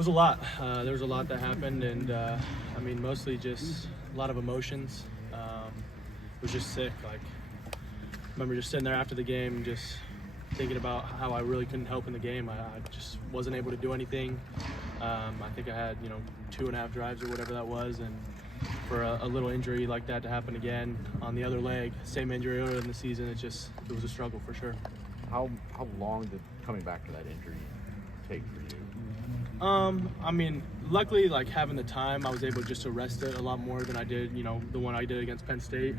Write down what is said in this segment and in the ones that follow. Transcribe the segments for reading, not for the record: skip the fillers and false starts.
was a lot. There was a lot that happened, and I mean, mostly just a lot of emotions. It was just sick. Like, I remember just sitting there after the game, just thinking about how I really couldn't help in the game. I just wasn't able to do anything. I think I had 2.5 drives or whatever that was, and for a little injury like that to happen again on the other leg, same injury earlier in the season, it was a struggle for sure. How long did coming back to that injury take for you? I mean, luckily, like, having the time, I was able just to rest it a lot more than I did, the one I did against Penn State.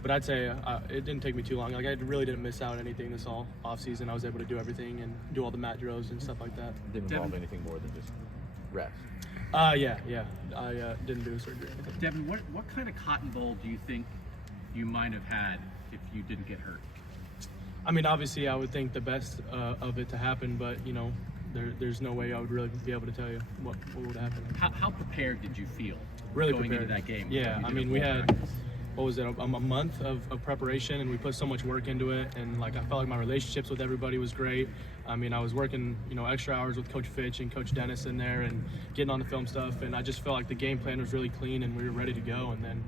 But I'd say it didn't take me too long. Like, I really didn't miss out on anything this all off season. I was able to do everything and do all the mat drills and stuff like that. Didn't involve anything more than just rest. Yeah. I didn't do surgery or anything. Devin, what kind of Cotton Bowl do you think you might have had if you didn't get hurt? I mean, obviously, I would think the best of it to happen, but there's no way I would really be able to tell you what would happen. How prepared did you feel really going prepared into that game? Yeah, I mean, we had a month of preparation, and we put so much work into it, and like I felt like my relationships with everybody was great. I mean, I was working extra hours with Coach Fitch and Coach Dennis in there and getting on the film stuff, and I just felt like the game plan was really clean and we were ready to go, and then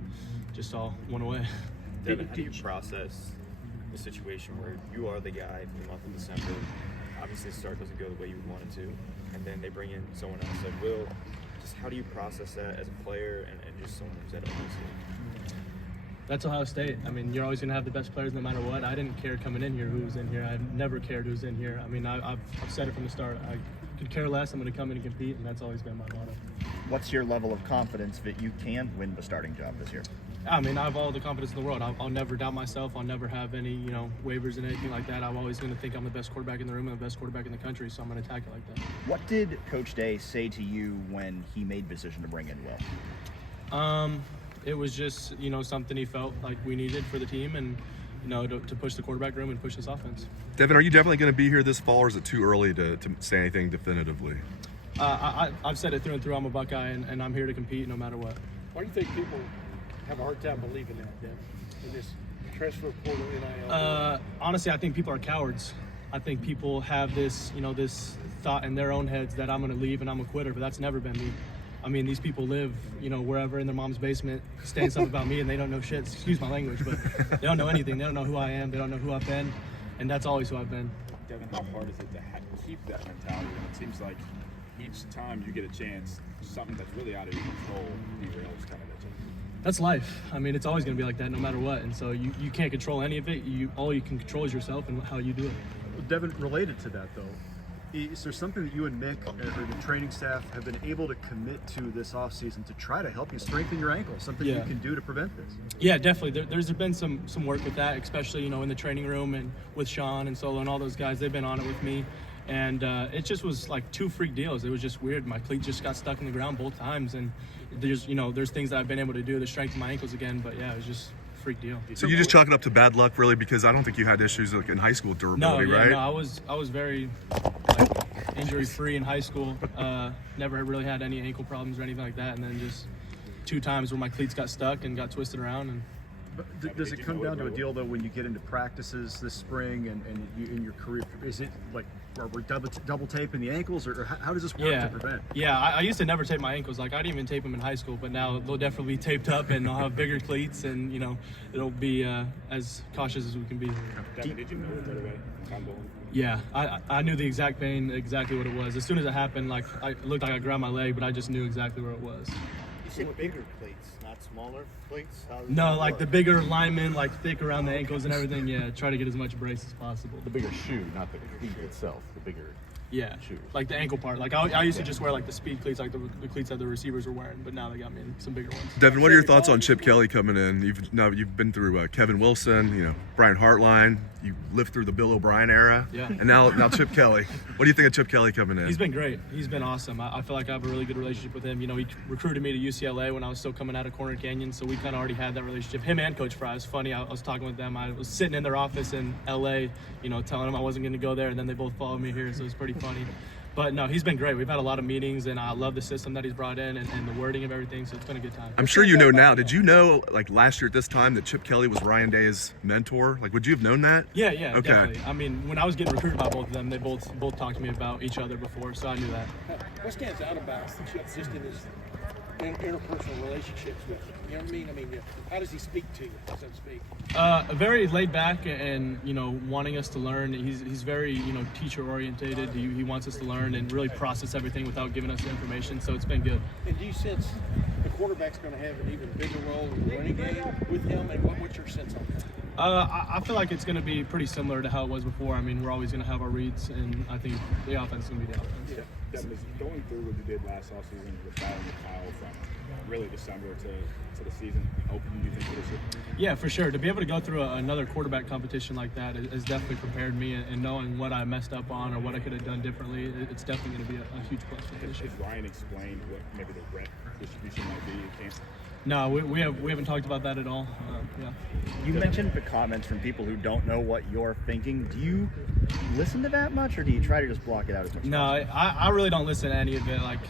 just all went away. Devin, how do you process the situation where you are the guy for the month of December? Obviously, the start doesn't go the way you would want it to, and then they bring in someone else that will. Just how do you process that as a player and just someone who's at OC? That's Ohio State. I mean, you're always going to have the best players no matter what. I didn't care coming in here who was in here. I've never cared who's in here. I mean, I've said it from the start. I could care less. I'm going to come in and compete, and that's always been my motto. What's your level of confidence that you can win the starting job this year? I mean, I have all the confidence in the world. I'll never doubt myself. I'll never have any, waivers and anything like that. I'm always going to think I'm the best quarterback in the room and the best quarterback in the country, so I'm going to attack it like that. What did Coach Day say to you when he made the decision to bring in Will? It was just, something he felt like we needed for the team and, to push the quarterback room and push this offense. Devin, are you definitely going to be here this fall, or is it too early to say anything definitively? I've said it through and through. I'm a Buckeye, and I'm here to compete no matter what. Why do you think people have a hard time believing that, Devin, in this transfer portal NIL? Honestly, I think people are cowards. I think people have this, this thought in their own heads that I'm going to leave and I'm a quitter, but that's never been me. I mean, these people live, wherever in their mom's basement, saying something about me, and they don't know shit. Excuse my language, but they don't know anything. They don't know who I am. They don't know who I've been, and that's always who I've been. Devin, how hard is it to keep that mentality? And it seems like each time you get a chance, something that's really out of your control derails kind of that chance. That's life. I mean, it's always going to be like that no matter what, and so you can't control any of it. All you can control is yourself and how you do it. Well, Devin, related to that, though, is there something that you and Mick or the training staff have been able to commit to this offseason to try to help you strengthen your ankle, something you can do to prevent this? Yeah, definitely. There's been some work with that, especially, in the training room and with Sean and Solo and all those guys. They've been on it with me. And it just was like 2 freak deals. It was just weird. My cleat just got stuck in the ground both times. And there's things that I've been able to do to strengthen my ankles again. But yeah, it was just a freak deal. So you just chalk it up to bad luck, really, because I don't think you had issues like in high school with durability, right? No, I was very injury-free in high school. Never really had any ankle problems or anything like that. And then just 2 times where my cleats got stuck and got twisted around. And But does it come down to a deal, though, when you get into practices this spring and you, in your career? Is it like are we double taping the ankles, or how does this work to prevent? Yeah, I used to never tape my ankles. Like, I didn't even tape them in high school, but now they'll definitely be taped up, and I'll have bigger cleats, and it'll be as cautious as we can be. Devin, did you know it right away? Yeah, I knew the exact pain, exactly what it was. As soon as it happened, like, it looked like I grabbed my leg, but I just knew exactly where it was. You said bigger cleats, not smaller cleats? No, like the bigger linemen, like thick around the ankles and everything. Yeah, try to get as much brace as possible. The bigger shoe, not the cleat itself. The bigger shoe. Like the ankle part. Like I used to just wear like the speed cleats, like the cleats that the receivers were wearing, but now they got me in some bigger ones. Devin, what are your thoughts on Chip Kelly coming in? You've been through Kevin Wilson, Brian Hartline. You lived through the Bill O'Brien era, and now Chip Kelly. What do you think of Chip Kelly coming in? He's been great. He's been awesome. I feel like I have a really good relationship with him. He recruited me to UCLA when I was still coming out of Corner Canyon, so we kind of already had that relationship. Him and Coach Fry. It's funny. I was talking with them. I was sitting in their office in LA, telling them I wasn't going to go there, and then they both followed me here, so it's pretty funny. But no, he's been great. We've had a lot of meetings, and I love the system that he's brought in and the wording of everything. So it's been a good time. I'm sure you know now. Did you know, like, last year at this time that Chip Kelly was Ryan Day's mentor? Like, would you have known that? Yeah, Okay. definitely. I mean, when I was getting recruited by both of them, they both talked to me about each other before, so I knew that. What stands out about Chip just in his interpersonal relationships with you? You know what I mean? I mean, how does he speak to you, so to speak? Very laid back and, wanting us to learn. He's very, teacher orientated. He wants us to learn and really process everything without giving us the information. So it's been good. And do you sense the quarterback's going to have an even bigger role in the running game with him? And what's your sense on that? I feel like it's going to be pretty similar to how it was before. I mean, we're always going to have our reads, and I think the offense is going to be the offense. Yeah. Devin, is going through what you did last offseason with battling with Kyle from really December to the season, opening you think for this year? Yeah, for sure. To be able to go through another quarterback competition like that has definitely prepared me, and knowing what I messed up on or what I could have done differently, it's definitely going to be a huge plus for this year. Has Ryan explained what maybe the rep distribution might be in camp? No, we haven't talked about that at all. Yeah. You mentioned the comments from people who don't know what you're thinking. Do you listen to that much, or do you try to just block it out as much? No, I really don't listen to any of it. Like,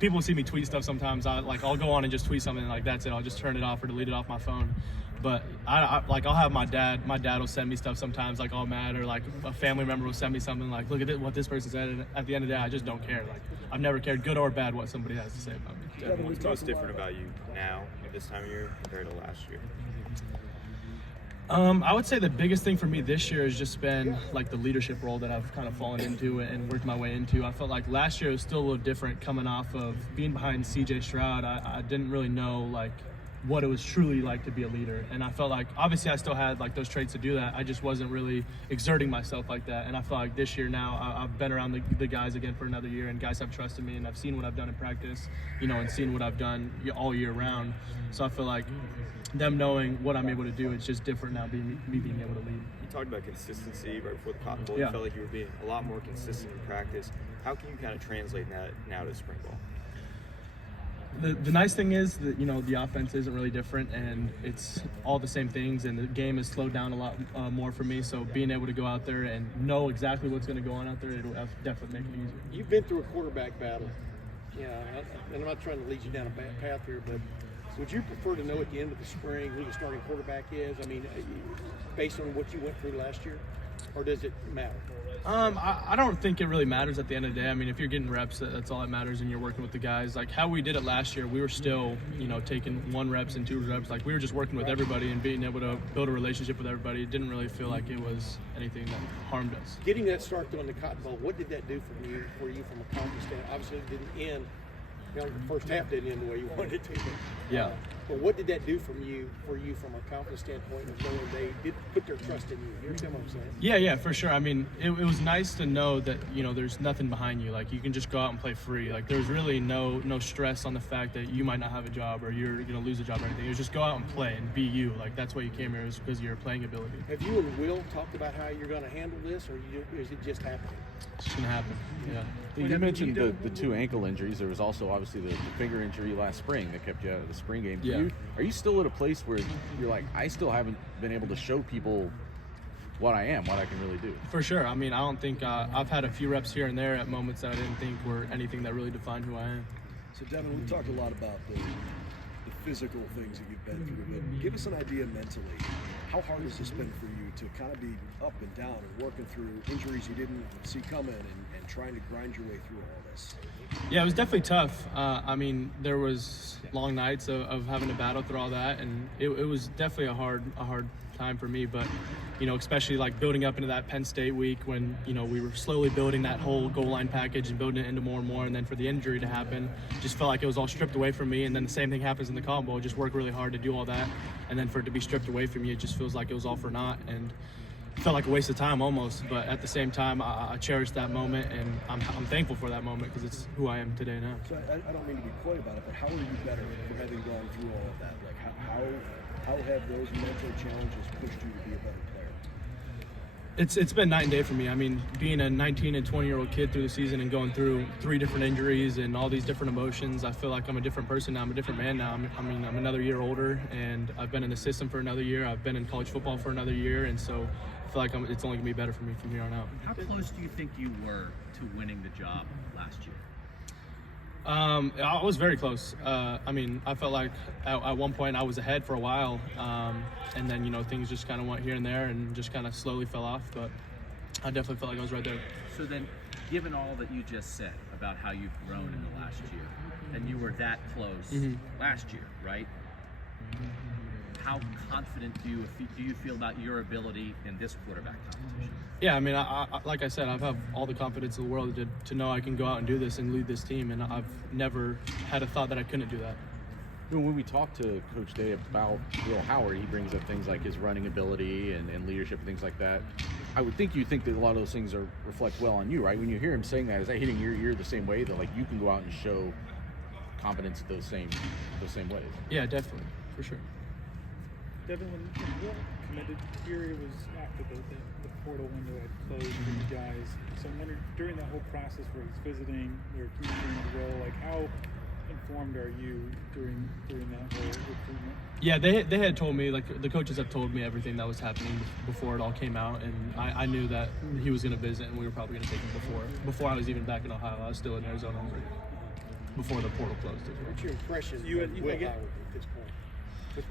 people see me tweet stuff sometimes. I'll go on and just tweet something, like that's it. I'll just turn it off or delete it off my phone. But I'll have my dad will send me stuff sometimes, like all mad, or like a family member will send me something like, look at what this person said. And at the end of the day, I just don't care. Like, I've never cared, good or bad, what somebody has to say about me. Devin, what's most different about you now at this time of year compared to last year? I would say the biggest thing for me this year has just been like the leadership role that I've kind of fallen into and worked my way into. I felt like last year was still a little different coming off of being behind CJ Stroud. I didn't really know like what it was truly like to be a leader, and I felt like obviously I still had like those traits to do that. I just wasn't really exerting myself like that, and I felt like this year now I've been around the guys again for another year, and guys have trusted me, and I've seen what I've done in practice, and seen what I've done all year round. So I feel like them knowing what I'm able to do, it's just different now, me being able to lead. You talked about consistency right before the Cotton Bowl. Yeah. You felt like you were being a lot more consistent in practice. How can you kind of translate that now to spring ball? The nice thing is that the offense isn't really different, and it's all the same things, and the game has slowed down a lot more for me. So being able to go out there and know exactly what's going to go on out there, it'll definitely make it easier. You've been through a quarterback battle. And I'm not trying to lead you down a bad path here, but would you prefer to know at the end of the spring who the starting quarterback is? I mean, based on what you went through last year, or does it matter? I don't think it really matters at the end of the day. I mean, if you're getting reps, that's all that matters, and you're working with the guys. Like how we did it last year, we were still, taking 1 reps and 2 reps. Like we were just working with everybody and being able to build a relationship with everybody. It didn't really feel like it was anything that harmed us. Getting that start on the Cotton Bowl, what did that do for you from a conference standpoint? Obviously, it didn't end. The first half didn't end the way you wanted it to. Yeah. But what did that do for you from a confidence standpoint, of knowing they did put their trust in you? You understand what I'm saying? Yeah, for sure. I mean, it was nice to know that there's nothing behind you. Like you can just go out and play free. Like there's really no stress on the fact that you might not have a job or you're gonna lose a job or anything. It was just go out and play and be you. Like that's why you came here, is because of your playing ability. Have you and Will talked about how you're going to handle this, or is it just happening? It's just gonna happen. Yeah. You mentioned the 2 ankle injuries. There was also obviously the finger injury last spring that kept you out of the spring game. Yeah. Are you still at a place where you're like, I still haven't been able to show people what I am, what I can really do? For sure. I mean, I don't think I've had a few reps here and there at moments that I didn't think were anything that really defined who I am. So Devin, we talked a lot about the physical things that you've been through, but give us an idea mentally. How hard has this been for you to kind of be up and down and working through injuries you didn't see coming and trying to grind your way through all this? Yeah, it was definitely tough. I mean, there was long nights of having to battle through all that, and it was definitely a hard time for me. But especially like building up into that Penn State week when we were slowly building that whole goal line package and building it into more and more, and then for the injury to happen, just felt like it was all stripped away from me. And then the same thing happens in the Cotton Bowl. Just work really hard to do all that, and then for it to be stripped away from you, it just feels like it was all for naught. And felt like a waste of time almost, but at the same time, I cherish that moment, and I'm thankful for that moment because it's who I am today now. So I don't mean to be coy about it, but how are you better for having gone through all of that? Like how have those mental challenges pushed you to be a better player? It's been night and day for me. I mean, being a 19 and 20-year-old kid through the season and going through 3 different injuries and all these different emotions, I feel like I'm a different person now. I'm a different man now. I'm another year older, and I've been in the system for another year. I've been in college football for another year, and so feel like it's only gonna be better for me from here on out. How close do you think you were to winning the job last year? I was very close. I mean, I felt like at one point I was ahead for a while, and then things just kind of went here and there and just kind of slowly fell off. But I definitely felt like I was right there. So then, given all that you just said about how you've grown in the last year, and you were that close last year, right? How confident do you feel about your ability in this quarterback competition? Yeah, I mean, I like I said, I have all the confidence in the world to know I can go out and do this and lead this team, and I've never had a thought that I couldn't do that. When we talk to Coach Day about Will Howard, he brings up things like his running ability and leadership and things like that. I would think you think that a lot of those things reflect well on you, right? When you hear him saying that, is that hitting your ear the same way that like you can go out and show confidence those same ways? Yeah, definitely, for sure. Devin, when Will committed here, it was after the portal window had closed for you guys. So I'm wondering, during that whole process where he's visiting, you're communicating with Will, like how informed are you during that whole recruitment? Yeah, they had told me, like the coaches have told me everything that was happening before it all came out, and I knew that he was going to visit, and we were probably going to take him before I was even back in Ohio. I was still in Arizona before the portal closed. What's your impression of Will Howard at this point?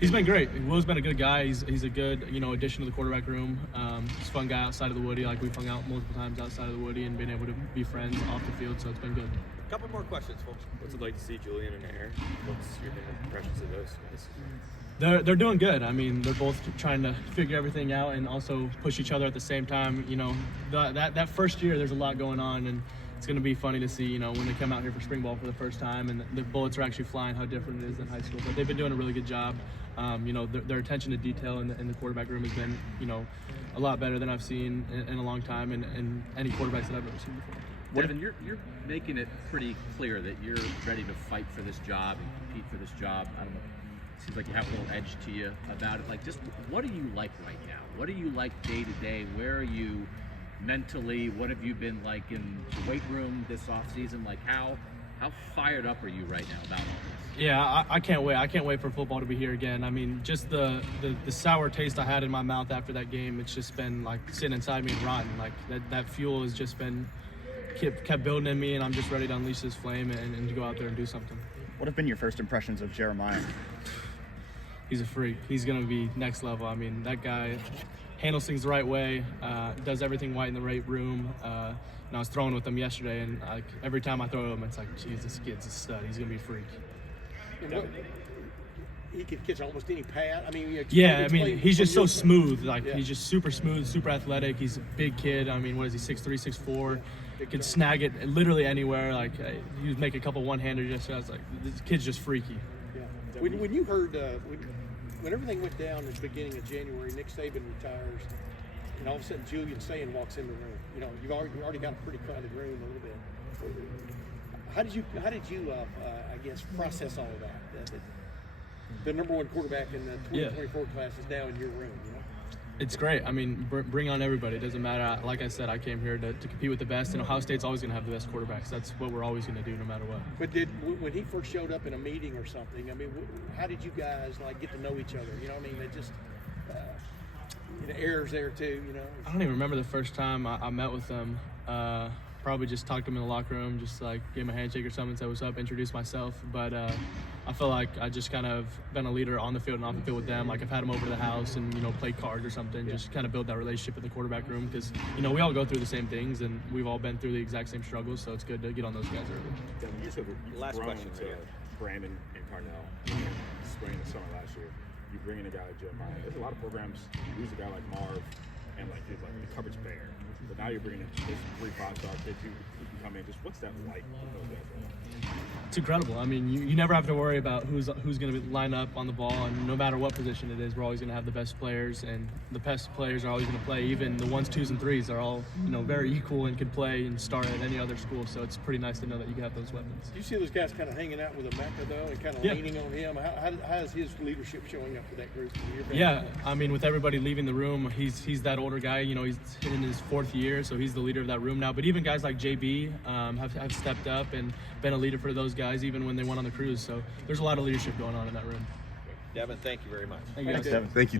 He's been great. Will's been a good guy. He's a good, addition to the quarterback room. He's a fun guy outside of the Woody. Like we've hung out multiple times outside of the Woody and been able to be friends off the field. So it's been good. A couple more questions, folks. What's it like to see Julian and Aaron? What's your impressions of those guys? They're doing good. I mean, they're both trying to figure everything out and also push each other at the same time. That first year, there's a lot going on, and it's going to be funny to see, when they come out here for spring ball for the first time and the bullets are actually flying, how different it is than high school. But they've been doing a really good job. Their attention to detail in the quarterback room has been, a lot better than I've seen in a long time and any quarterbacks that I've ever seen before. Devin, you're making it pretty clear that you're ready to fight for this job and compete for this job. I don't know. It seems like you have a little edge to you about it. Like, just what do you like right now? What do you like day to day? Where are you mentally? What have you been like in the weight room this off season? Like, how fired up are you right now about all this? Yeah, I can't wait. I can't wait for football to be here again. I mean, just the sour taste I had in my mouth after that game, it's just been like sitting inside me and rotten. Like that fuel has just been kept building in me, and I'm just ready to unleash this flame and to go out there and do something. What have been your first impressions of Jeremiah? He's a freak. He's going to be next level. I mean, that guy handles things the right way, does everything right in the right room. And I was throwing with him yesterday, and every time I throw him, it's like, geez, this kid's a stud. He's going to be a freak. He could catch almost any pass. I mean, he's just so smooth. Like, he's just super smooth, super athletic. He's a big kid. I mean, what is he, 6'3", 6'4"? Could snag it literally anywhere. Like, he would make a couple one-handers yesterday. I was like, this kid's just freaky. Yeah. When you heard, when everything went down at the beginning of January, Nick Saban retires, and all of a sudden Julian Sayin walks in the room. You've already got a pretty crowded room a little bit. How did you I guess, process all of that? The number one quarterback in the 2024 class is now in your room. It's great. I mean, bring on everybody. It doesn't matter. Like I said, I came here to compete with the best, and Ohio State's always going to have the best quarterbacks. That's what we're always going to do, no matter what. But when he first showed up in a meeting or something, I mean, how did you guys get to know each other? I mean, they just errors there too. I don't even remember the first time I met with them. Probably just talked to him in the locker room, just like gave him a handshake or something, said what's up, introduced myself. But I feel like I just kind of been a leader on the field and off the field with them. Like I've had them over to the house and play cards or something, just kind of build that relationship in the quarterback room because we all go through the same things and we've all been through the exact same struggles. So it's good to get on those guys early. Last question to Brandon and Carnell. Spring and summer last year, you bring in a guy like Jeremiah. There's a lot of programs lose a guy like Marv and like the coverage bear. But now you're bringing in this 3-5-star kid who can come in. Just what's that like with those guys? It's incredible. I mean, you never have to worry about who's going to line up on the ball, and no matter what position it is, we're always going to have the best players, and the best players are always going to play. Even the 1s, 2s, and 3s are all very equal and can play and start at any other school. So it's pretty nice to know that you can have those weapons. Do you see those guys kind of hanging out with Emeka though, and kind of leaning on him? How is his leadership showing up for that group? Yeah, I mean, with everybody leaving the room, he's that older guy. He's in his 4th year, so he's the leader of that room now. But even guys like JB have stepped up and been a leader for those guys, even when they went on the cruise. So there's a lot of leadership going on in that room. Devin, thank you very much. Thank you guys. Devin. Thank you.